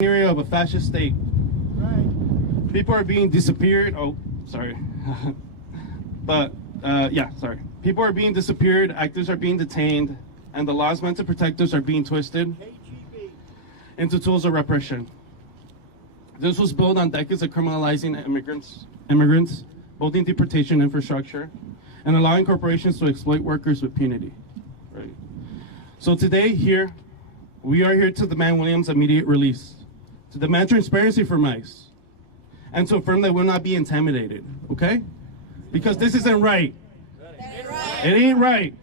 area of a fascist state. Right. People are being disappeared. Oh, sorry. Sorry. People are being disappeared, actors are being detained, and the laws meant to protect us are being twisted into tools of repression. This was built on decades of criminalizing immigrants, building deportation infrastructure, and allowing corporations to exploit workers with impunity. Right. So today, we are here to demand William's immediate release, to demand transparency from ICE, and to affirm that we'll not be intimidated, okay? Because this isn't right. It ain't right.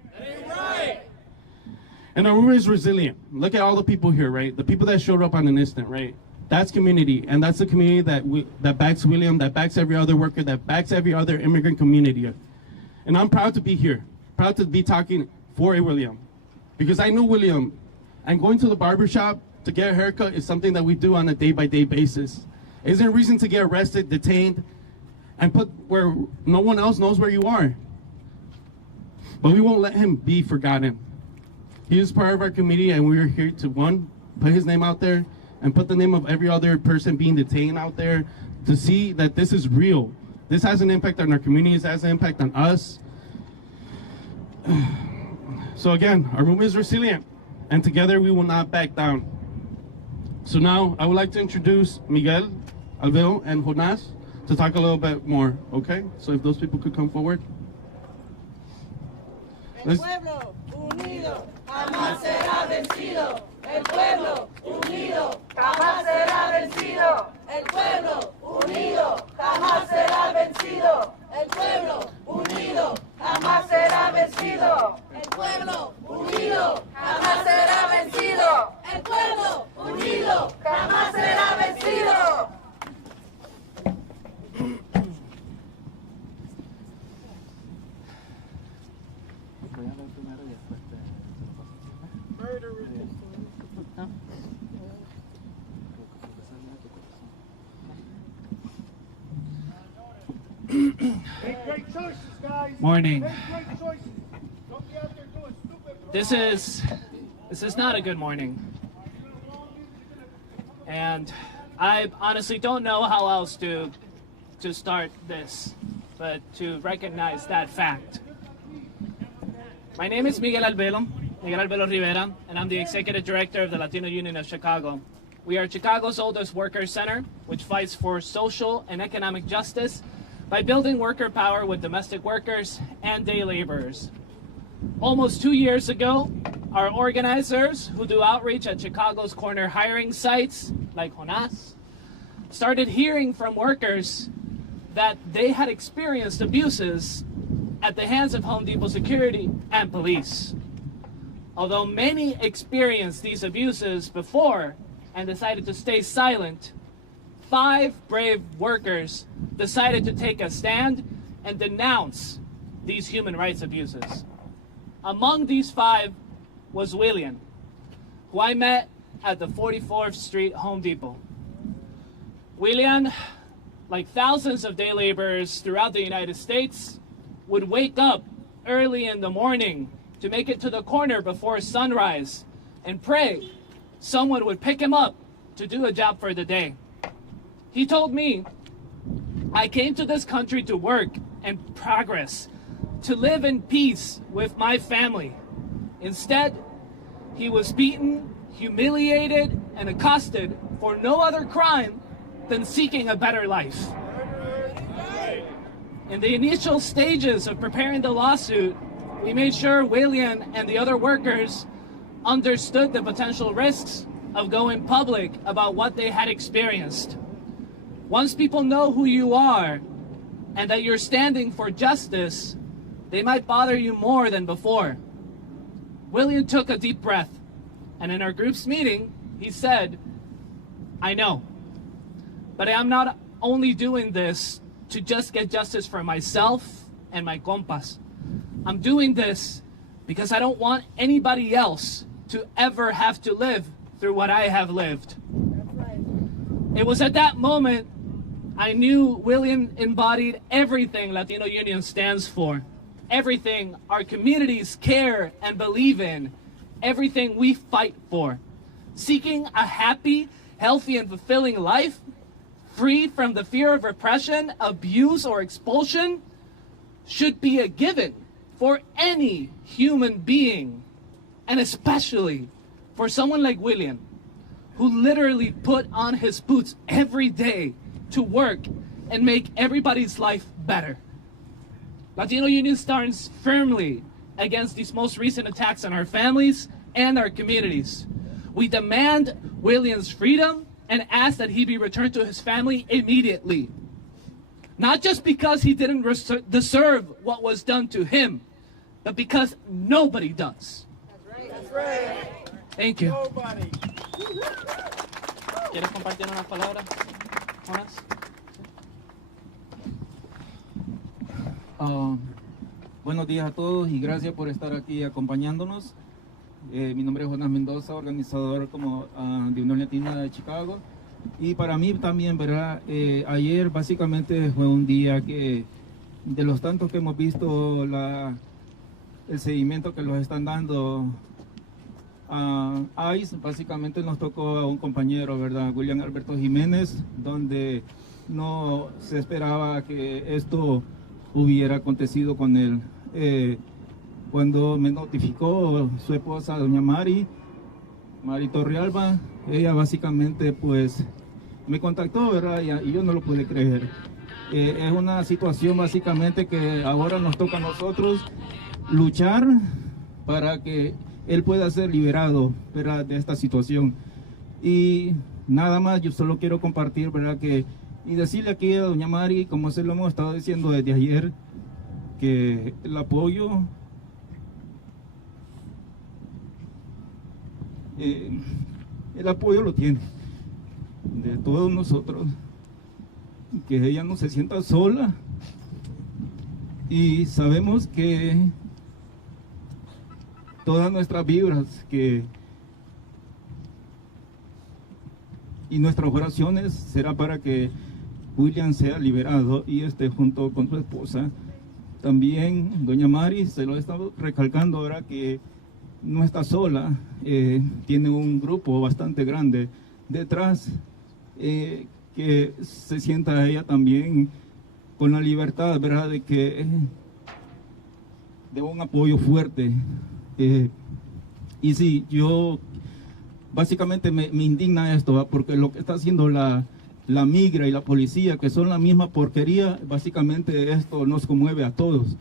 And our movement is resilient. Look at all the people here, right? The people that showed up on an instant, right? That's community, and that's the community that backs William, that backs every other worker, that backs every other immigrant community. And I'm proud to be here, proud to be talking for a William, because I know William, and going to the barbershop to get a haircut is something that we do on a day-by-day basis. Isn't a reason to get arrested, detained, and put where no one else knows where you are. But we won't let him be forgotten. He is part of our community, and we are here to, one, put his name out there, and put the name of every other person being detained out there to see that this is real. This has an impact on our communities, has an impact on us. So again, our movement is resilient, and together we will not back down. So now I would like to introduce Miguel, Alveo, and Jonas to talk a little bit more, okay? So if those people could come forward. El pueblo unido jamás será vencido. El pueblo unido jamás será vencido. El pueblo unido jamás será vencido. El pueblo unido jamás será vencido. El pueblo unido jamás será vencido. El pueblo unido jamás será vencido. Morning. This is not a good morning. And I honestly don't know how else to start this, but to recognize that fact. My name is Miguel Albelo Rivera, and I'm the Executive Director of the Latino Union of Chicago. We are Chicago's oldest worker center, which fights for social and economic justice by building worker power with domestic workers and day laborers. Almost 2 years ago, our organizers who do outreach at Chicago's corner hiring sites, like Jonas, started hearing from workers that they had experienced abuses at the hands of Home Depot security and police. Although many experienced these abuses before and decided to stay silent, 5 brave workers decided to take a stand and denounce these human rights abuses. Among these 5 was William, who I met at the 44th Street Home Depot. William, like thousands of day laborers throughout the United States, would wake up early in the morning to make it to the corner before sunrise and pray someone would pick him up to do a job for the day. He told me, I came to this country to work and progress, to live in peace with my family. Instead, he was beaten, humiliated, and accosted for no other crime than seeking a better life. In the initial stages of preparing the lawsuit, we made sure William and the other workers understood the potential risks of going public about what they had experienced. Once people know who you are and that you're standing for justice, they might bother you more than before. William took a deep breath, and in our group's meeting, he said, I know, but I'm not only doing this to just get justice for myself and my compas. I'm doing this because I don't want anybody else to ever have to live through what I have lived. It was at that moment I knew William embodied everything Latino Union stands for, everything our communities care and believe in, everything we fight for. Seeking a happy healthy and fulfilling life, free from the fear of repression, abuse, or expulsion, should be a given for any human being, and especially for someone like William, who literally put on his boots every day to work and make everybody's life better. Latino Union stands firmly against these most recent attacks on our families and our communities. We demand William's freedom and ask that he be returned to his family immediately. Not just because he didn't deserve what was done to him, but because nobody does. That's right. Thank you. Nobody. ¿Quieres compartir unas palabras, Jonas? Buenos días a todos y gracias por estar aquí acompañándonos. Mi nombre es Jonas Mendoza, organizador de Unión Latina de Chicago. Y para mí también, ¿verdad? Ayer básicamente fue un día que, de los tantos que hemos visto, el seguimiento que los están dando a ICE, básicamente nos tocó a un compañero, ¿verdad? William Alberto Jiménez, donde no se esperaba que esto hubiera acontecido con él. Cuando me notificó su esposa, doña Mari Torrealba, ella básicamente pues me contactó, ¿verdad? Y yo no lo pude creer. Es una situación básicamente que ahora nos toca a nosotros luchar para que él pueda ser liberado, ¿verdad?, de esta situación. Y nada más, yo solo quiero compartir, ¿verdad?, y decirle aquí a doña Mari, como se lo hemos estado diciendo desde ayer, que el apoyo lo tiene de todos nosotros, que ella no se sienta sola, y sabemos que todas nuestras vibras y nuestras oraciones será para que William sea liberado y esté junto con su esposa. También doña Mari se lo he estado recalcando ahora, que no está sola, tiene un grupo bastante grande detrás, que se sienta ella también con la libertad, ¿verdad?, de un apoyo fuerte. Y sí, yo básicamente me indigna esto, ¿va?, porque lo que está haciendo la migra y la policía, que son la misma porquería, básicamente esto nos conmueve a todos.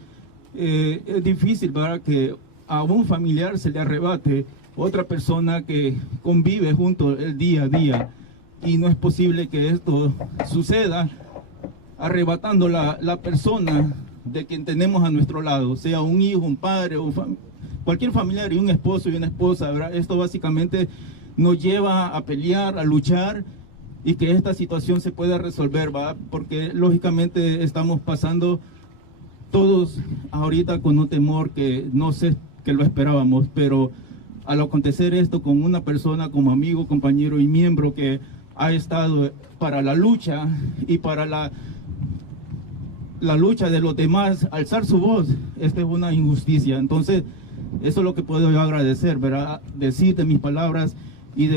Es difícil, ¿verdad?, que a un familiar se le arrebate otra persona que convive junto el día a día, y no es posible que esto suceda arrebatando la persona de quien tenemos a nuestro lado, sea un hijo, un padre, cualquier familiar, y un esposo y una esposa, ¿verdad? Esto básicamente nos lleva a pelear, a luchar, y que esta situación se pueda resolver, ¿va? Porque lógicamente estamos pasando todos ahorita con un temor que no sé que lo esperábamos, pero al acontecer esto con una persona como amigo, compañero y miembro que ha estado para la lucha y para la lucha de los demás, alzar su voz, esta es una injusticia. Entonces, eso es lo que puedo yo agradecer, ¿verdad? Decir de mis palabras y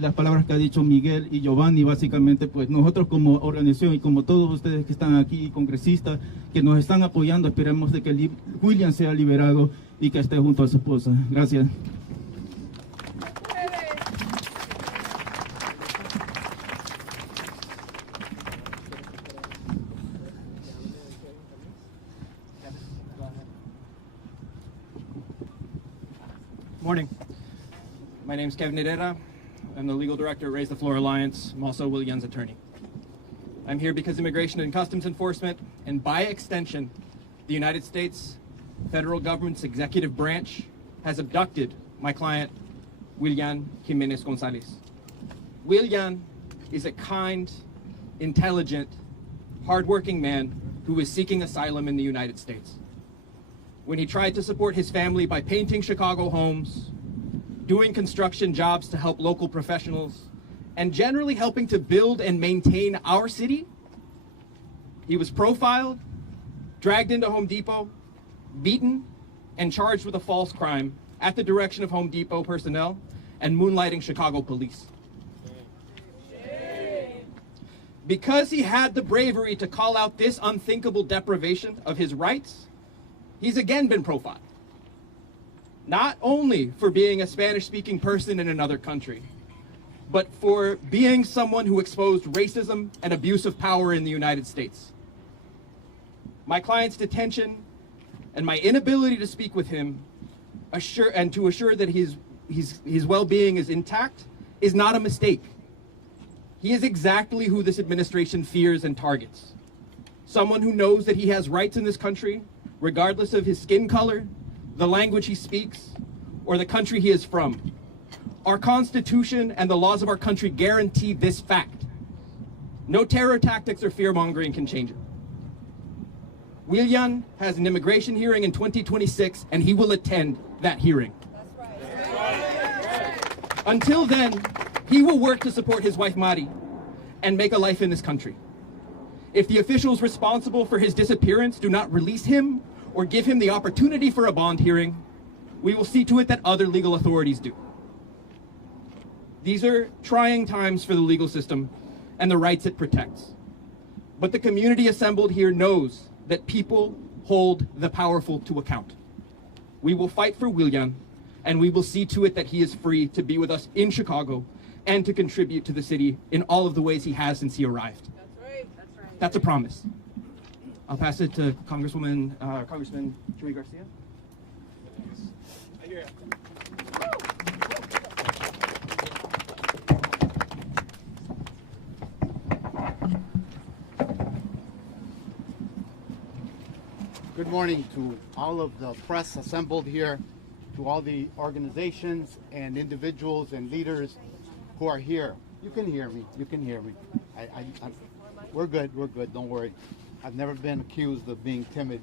las palabras que ha dicho Miguel y Giovanni. Básicamente, pues nosotros como organización y como todos ustedes que están aquí, congresistas, que nos están apoyando, esperemos de que William sea liberado y que esté junto a su esposa. Gracias. Morning. My name is Kevin Herrera. I'm the legal director at Raise the Floor Alliance. I'm also William's attorney. I'm here because Immigration and Customs Enforcement, and by extension, the United States federal government's executive branch, has abducted my client, William Jimenez Gonzalez. William is a kind, intelligent, hardworking man who is seeking asylum in the United States. When he tried to support his family by painting Chicago homes, doing construction jobs to help local professionals, and generally helping to build and maintain our city, he was profiled, dragged into Home Depot, beaten, and charged with a false crime at the direction of Home Depot personnel and moonlighting Chicago police. because he had the bravery to call out this unthinkable deprivation of his rights, he's again been profiled. Not only for being a Spanish-speaking person in another country, but for being someone who exposed racism and abuse of power in the United States. My client's detention and my inability to speak with him to assure that his well-being is intact is not a mistake. He is exactly who this administration fears and targets. Someone who knows that he has rights in this country, regardless of his skin color, the language he speaks, or the country he is from. Our Constitution and the laws of our country guarantee this fact. No terror tactics or fear-mongering can change it. Willian has an immigration hearing in 2026, and he will attend that hearing. Until then, he will work to support his wife Mari and make a life in this country. If the officials responsible for his disappearance do not release him or give him the opportunity for a bond hearing, we will see to it that other legal authorities do. These are trying times for the legal system and the rights it protects. But the community assembled here knows that people hold the powerful to account. We will fight for Willian, and we will see to it that he is free to be with us in Chicago and to contribute to the city in all of the ways he has since he arrived. That's right. That's right. That's a promise. I'll pass it to Congressman Chuy Garcia. Good morning to all of the press assembled here, to all the organizations and individuals and leaders who are here. You can hear me. You can hear me. We're good. We're good. Don't worry. I've never been accused of being timid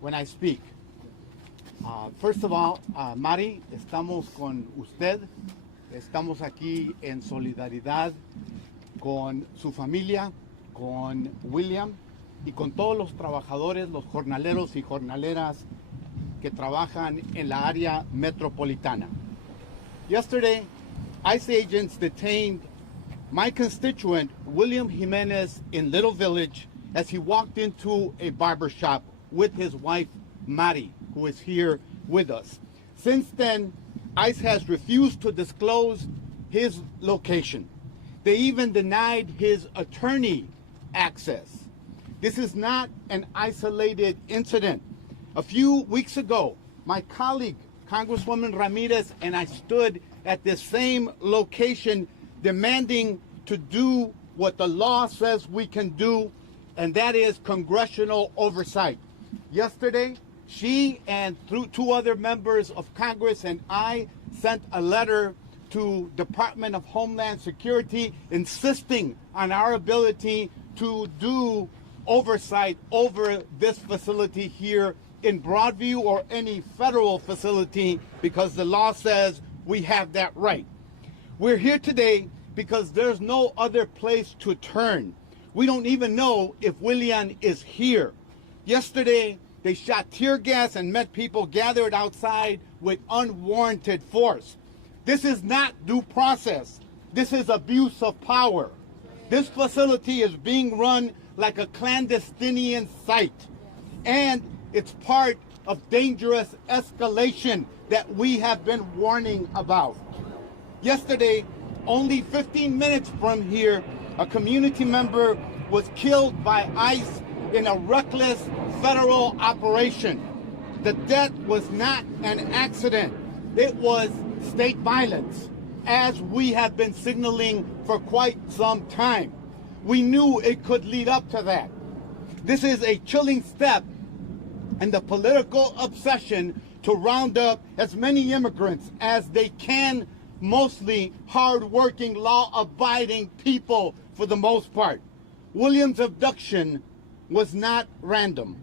when I speak. First of all, Mari, estamos con usted. Estamos aquí en solidaridad con su familia, con William y con todos los trabajadores, los jornaleros y jornaleras que trabajan en la área metropolitana. Yesterday, ICE agents detained my constituent, William Jimenez, in Little Village as he walked into a barber shop with his wife, Mari, who is here with us. Since then, ICE has refused to disclose his location. They even denied his attorney access. This is not an isolated incident. A few weeks ago, my colleague, Congresswoman Ramirez, and I stood at the same location demanding to do what the law says we can do, and that is congressional oversight. Yesterday, she and two other members of Congress and I sent a letter to Department of Homeland Security insisting on our ability to do oversight over this facility here in Broadview or any federal facility because the law says we have that right. We're here today because there's no other place to turn. We don't even know if Willian is here. Yesterday, they shot tear gas and met people gathered outside with unwarranted force. This is not due process. This is abuse of power. This facility is being run like a clandestine site, and it's part of dangerous escalation that we have been warning about. Yesterday, only 15 minutes from here, a community member was killed by ICE in a reckless federal operation. The death was not an accident. It was state violence, as we have been signaling for quite some time. We knew it could lead up to that. This is a chilling step in the political obsession to round up as many immigrants as they can, mostly hard-working, law-abiding people for the most part. William's abduction was not random.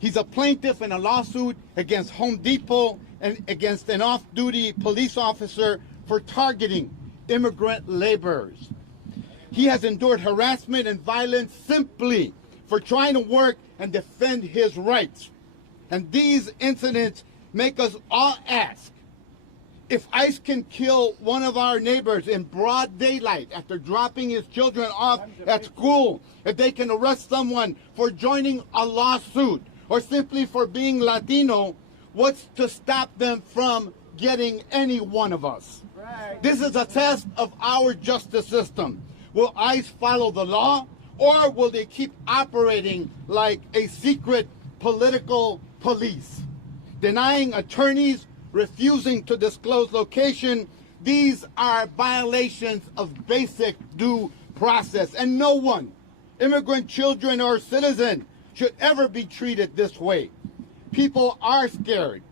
He's a plaintiff in a lawsuit against Home Depot and against an off-duty police officer for targeting immigrant laborers. He has endured harassment and violence simply for trying to work and defend his rights. And these incidents make us all ask, If ICE can kill one of our neighbors in broad daylight after dropping his children off at school, if they can arrest someone for joining a lawsuit or simply for being Latino, what's to stop them from getting any one of us? Right. This is a test of our justice system. Will ICE follow the law, or will they keep operating like a secret political police? Denying attorneys, refusing to disclose location, these are violations of basic due process. And no one, immigrant children or citizen, should ever be treated this way. People are scared,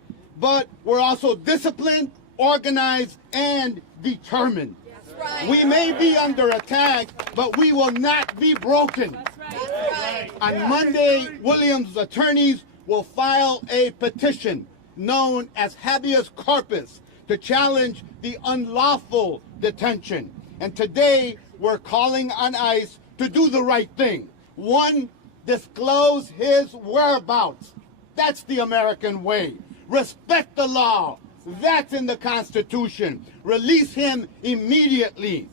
but we're also disciplined, organized, and determined. That's right. We may be under attack, but we will not be broken. That's right. On Monday, Williams' attorneys will file a petition known as habeas corpus to challenge the unlawful detention. And today, we're calling on ICE to do the right thing. One, disclose his whereabouts. That's the American way. Respect the law. That's in the Constitution. Release him immediately.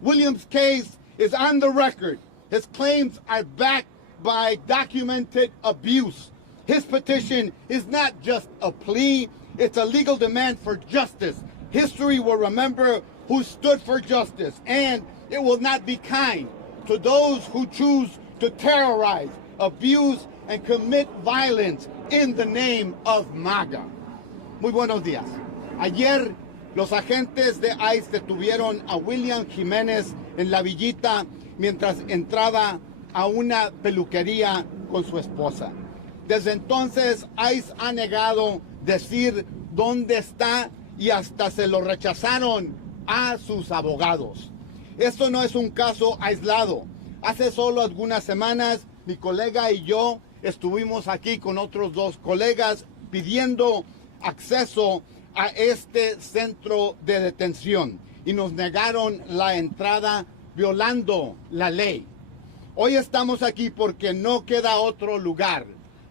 Williams' case is on the record. His claims are backed by documented abuse. His petition is not just a plea, it's a legal demand for justice. History will remember who stood for justice, and it will not be kind to those who choose to terrorize, abuse, and commit violence in the name of MAGA. Muy buenos días. Ayer, los agentes de ICE detuvieron a William Jiménez en La Villita mientras entraba a una peluquería con su esposa. Desde entonces, ICE ha negado decir dónde está y hasta se lo rechazaron a sus abogados. Esto no es un caso aislado. Hace solo algunas semanas, mi colega y yo estuvimos aquí con otros dos colegas pidiendo acceso a este centro de detención y nos negaron la entrada violando la ley. Hoy estamos aquí porque no queda otro lugar.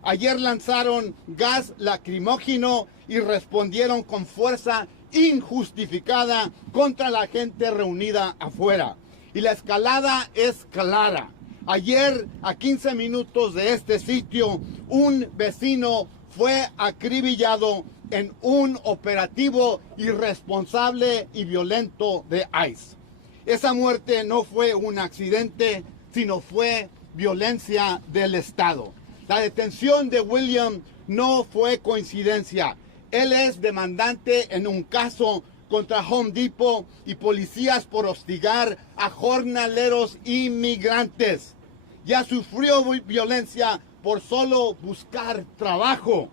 Ayer lanzaron gas lacrimógeno y respondieron con fuerza injustificada contra la gente reunida afuera. Y la escalada es clara. Ayer, a 15 minutos de este sitio, un vecino fue acribillado en un operativo irresponsable y violento de ICE. Esa muerte no fue un accidente, sino fue violencia del Estado. La detención de William no fue coincidencia. Él es demandante en un caso contra Home Depot y policías por hostigar a jornaleros inmigrantes. Ya sufrió violencia por solo buscar trabajo.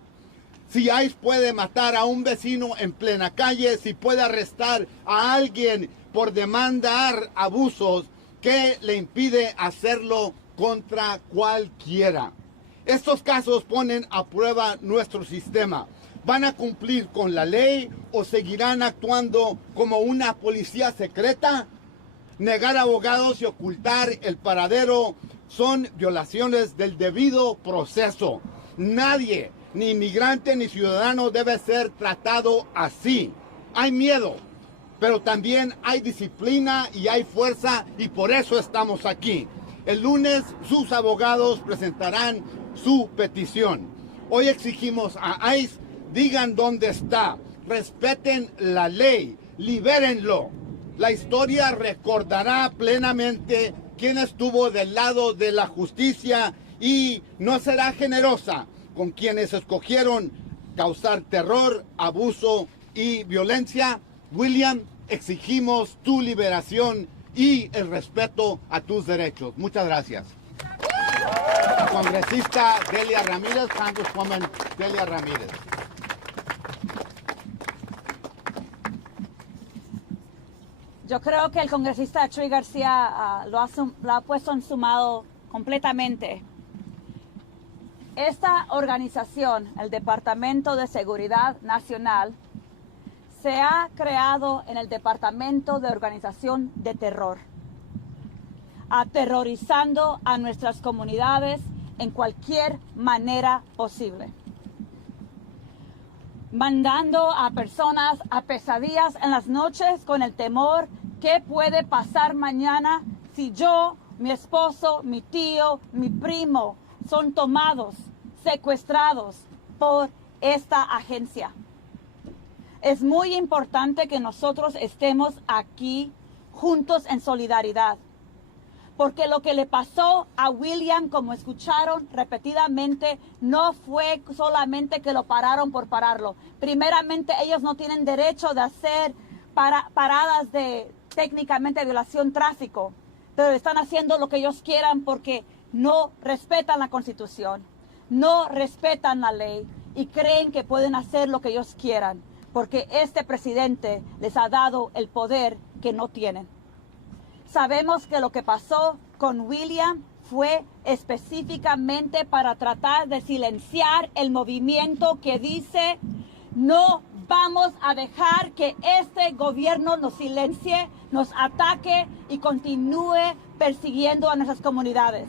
Si ICE puede matar a un vecino en plena calle, si puede arrestar a alguien por demandar abusos, ¿qué le impide hacerlo contra cualquiera? Estos casos ponen a prueba nuestro sistema. ¿Van a cumplir con la ley o seguirán actuando como una policía secreta? Negar abogados y ocultar el paradero son violaciones del debido proceso. Nadie, ni inmigrante ni ciudadano, debe ser tratado así. Hay miedo, pero también hay disciplina y hay fuerza, y por eso estamos aquí. El lunes sus abogados presentarán su petición. Hoy exigimos a ICE, digan dónde está, respeten la ley, libérenlo. La historia recordará plenamente quién estuvo del lado de la justicia y no será generosa con quienes escogieron causar terror, abuso y violencia. William, exigimos tu liberación y el respeto a tus derechos. Muchas gracias. Congresista Delia Ramírez, Congresswoman Delia Ramírez. Yo creo que el congresista Chuy García lo ha puesto en sumado completamente. Esta organización, el Departamento de Seguridad Nacional, se ha creado en el Departamento de Organización de Terror, aterrorizando a nuestras comunidades en cualquier manera posible. mandando a personas a pesadillas en las noches con el temor qué puede pasar mañana si yo, mi esposo, mi tío, mi primo son tomados, secuestrados por esta agencia. Es muy importante que nosotros estemos aquí juntos en solidaridad, porque lo que le pasó a William, como escucharon repetidamente, no fue solamente que lo pararon por pararlo. Primeramente, ellos no tienen derecho de hacer paradas de técnicamente violación tráfico, pero están haciendo lo que ellos quieran porque no respetan la Constitución, no respetan la ley y creen que pueden hacer lo que ellos quieran, porque este presidente les ha dado el poder que no tienen. Sabemos que lo que pasó con William fue específicamente para tratar de silenciar el movimiento que dice no vamos a dejar que este gobierno nos silencie, nos ataque y continúe persiguiendo a nuestras comunidades.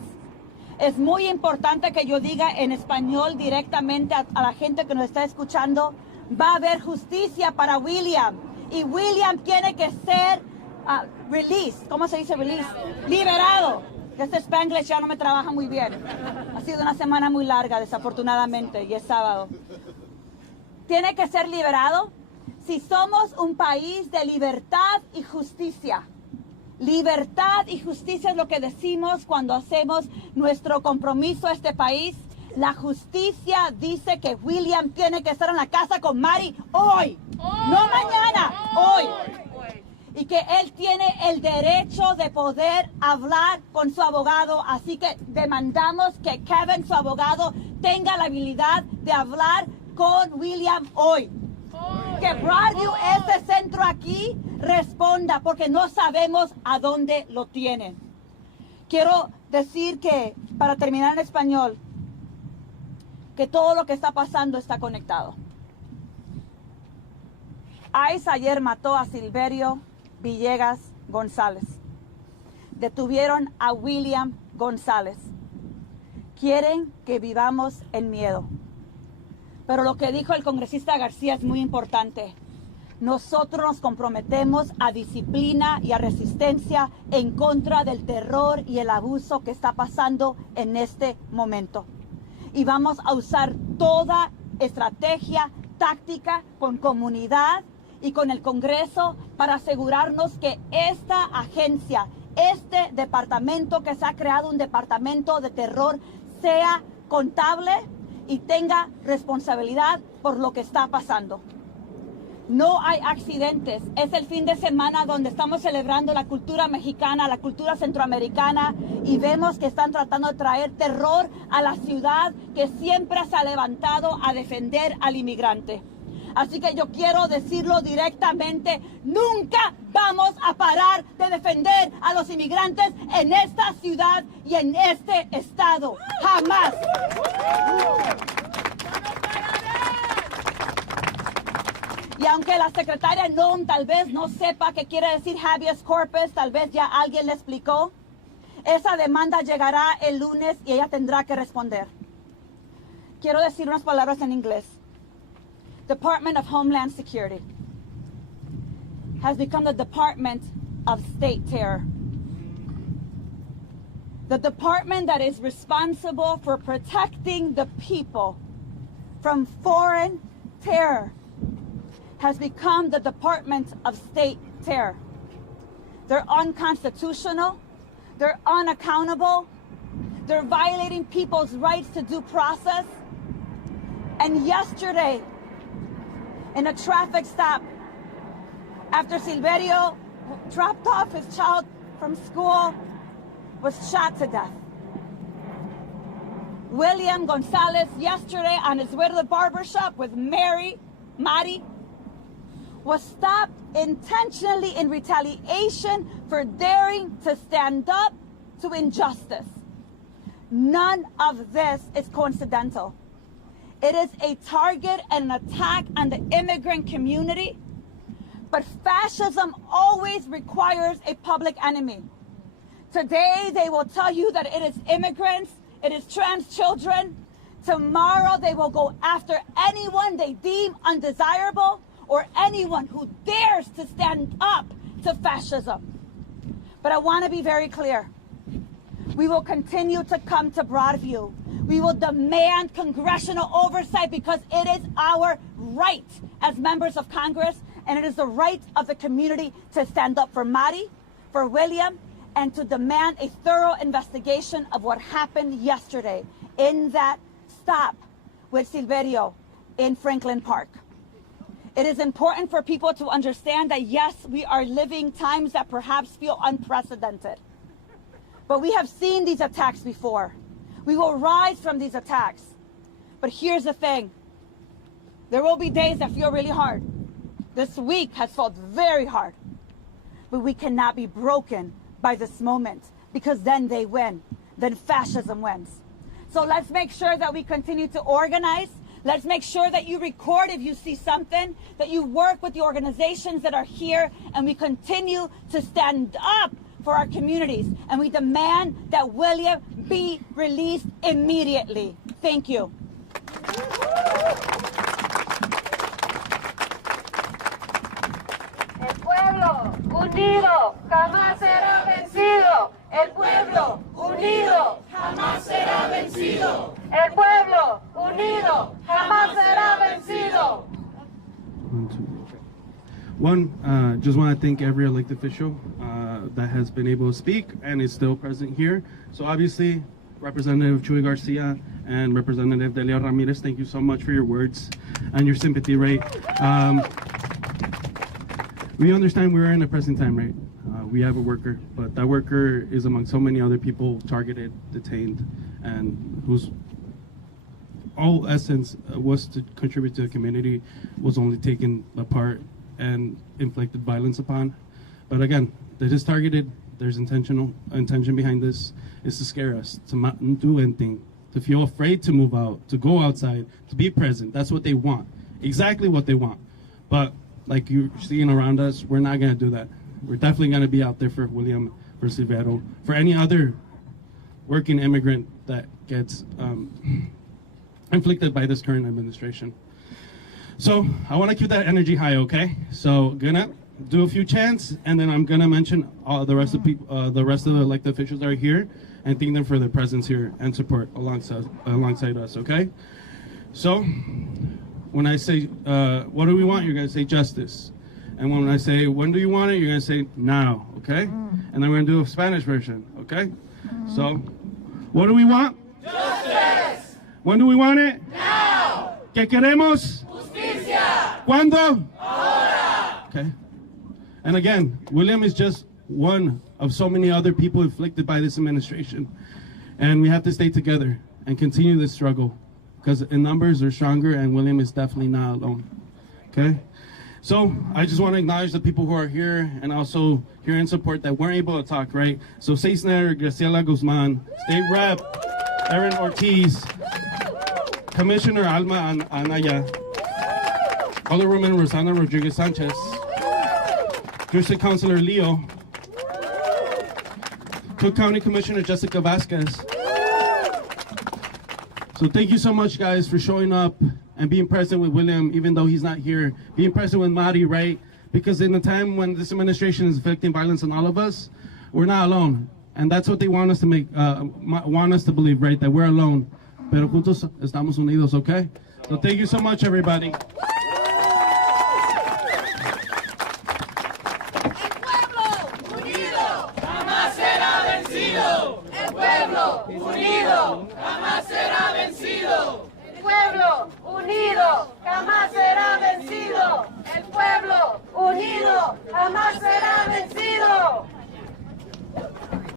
Es muy importante que yo diga en español directamente a la gente que nos está escuchando, va a haber justicia para William y William tiene que ser release. ¿Cómo se dice release? Liberado. Este Spanglish ya no me trabaja muy bien. Ha sido una semana muy larga, desafortunadamente, y es sábado. Tiene que ser liberado. Si somos un país de libertad y justicia, libertad y justicia es lo que decimos cuando hacemos nuestro compromiso a este país. La justicia dice que William tiene que estar en la casa con Mari hoy, no mañana, hoy. Y que él tiene el derecho de poder hablar con su abogado. Así que demandamos que Kevin, su abogado, tenga la habilidad de hablar con William hoy. Que Broadview, este centro aquí, responda, porque no sabemos a dónde lo tienen. Quiero decir que, para terminar en español, que todo lo que está pasando está conectado. ICE ayer mató a Silverio Villegas González. Detuvieron a William González. Quieren que vivamos en miedo. Pero lo que dijo el congresista García es muy importante. Nosotros nos comprometemos a disciplina y a resistencia en contra del terror y el abuso que está pasando en este momento. Y vamos a usar toda estrategia táctica con comunidad y con el Congreso para asegurarnos que esta agencia, este departamento que se ha creado, un departamento de terror, sea contable y tenga responsabilidad por lo que está pasando. No hay accidentes. Es el fin de semana donde estamos celebrando la cultura mexicana, la cultura centroamericana, y vemos que están tratando de traer terror a la ciudad que siempre se ha levantado a defender al inmigrante. Así que yo quiero decirlo directamente, nunca vamos a parar de defender a los inmigrantes en esta ciudad y en este estado. Jamás. Y aunque la secretaria tal vez no sepa qué quiere decir habeas corpus, tal vez ya alguien le explicó, esa demanda llegará el lunes y ella tendrá que responder. Quiero decir unas palabras en inglés. Department of Homeland Security has become the Department of State Terror. The department that is responsible for protecting the people from foreign terror has become the Department of State Terror. They're unconstitutional, they're unaccountable, they're violating people's rights to due process. And yesterday, in a traffic stop, after Silverio dropped off his child from school, was shot to death. William Gonzalez, yesterday on his way to the barber shop with Mari, was stopped intentionally in retaliation for daring to stand up to injustice. None of this is coincidental. It is a target and an attack on the immigrant community, but fascism always requires a public enemy. Today, they will tell you that it is immigrants, it is trans children. Tomorrow they will go after anyone they deem undesirable or anyone who dares to stand up to fascism. But I want to be very clear. We will continue to come to Broadview. We will demand congressional oversight because it is our right as members of Congress, and it is the right of the community to stand up for Mari, for William, and to demand a thorough investigation of what happened yesterday in that stop with Silverio in Franklin Park. It is important for people to understand that, yes, we are living times that perhaps feel unprecedented. But we have seen these attacks before. We will rise from these attacks. But here's the thing. There will be days that feel really hard. This week has felt very hard. But we cannot be broken by this moment, because then they win. Then fascism wins. So let's make sure that we continue to organize. Let's make sure that you record if you see something, that you work with the organizations that are here, and we continue to stand up for our communities. And we demand that William be released immediately. Thank you. El pueblo unido jamás será vencido. El pueblo unido jamás será vencido. El pueblo unido jamás será vencido. One, just want to thank every elected official that has been able to speak and is still present here. So obviously, Representative Chuy Garcia and Representative Delia Ramirez, thank you so much for your words and your sympathy, right? We understand we're in a present time, right? We have a worker, but that worker is among so many other people targeted, detained, and whose all essence was to contribute to the community was only taken apart and inflicted violence upon. But again, that is targeted. There's intention behind this is to scare us, to not do anything, to feel afraid to move out, to go outside, to be present. That's what they want, exactly what they want. But like you're seeing around us, we're not gonna do that. We're definitely gonna be out there for William, for Silverio, for any other working immigrant that gets inflicted by this current administration. So I want to keep that energy high, okay? So gonna do a few chants, and then I'm gonna mention all the rest of people, the rest of the elected officials that are here, and thank them for their presence here and support alongside us, okay? So when I say, what do we want? You're gonna say justice. And when I say, when do you want it? You're gonna say now, okay? And then we're gonna do a Spanish version, okay? So, what do we want? Justice. When do we want it? Now. ¿Qué queremos? Justicia. ¿Cuándo? Ahora. Okay. And again, William is just one of so many other people inflicted by this administration. And we have to stay together and continue this struggle, because in numbers are stronger, and William is definitely not alone, okay? So I just want to acknowledge the people who are here and also here in support that weren't able to talk, right? So Seisner, Graciela Guzman, State Rep, Aaron Ortiz, Commissioner Alma Anaya, Alderwoman Rosana Rodriguez Sanchez, District Councilor Leo, Cook County Commissioner Jessica Vasquez. So thank you so much, guys, for showing up and being present with William, even though he's not here. Being present with Mari, right? Because in the time when this administration is inflicting violence on all of us, we're not alone. And that's what they want us to want us to believe, right? That we're alone. Pero juntos estamos unidos, okay? So thank you so much, everybody. Unido jamás será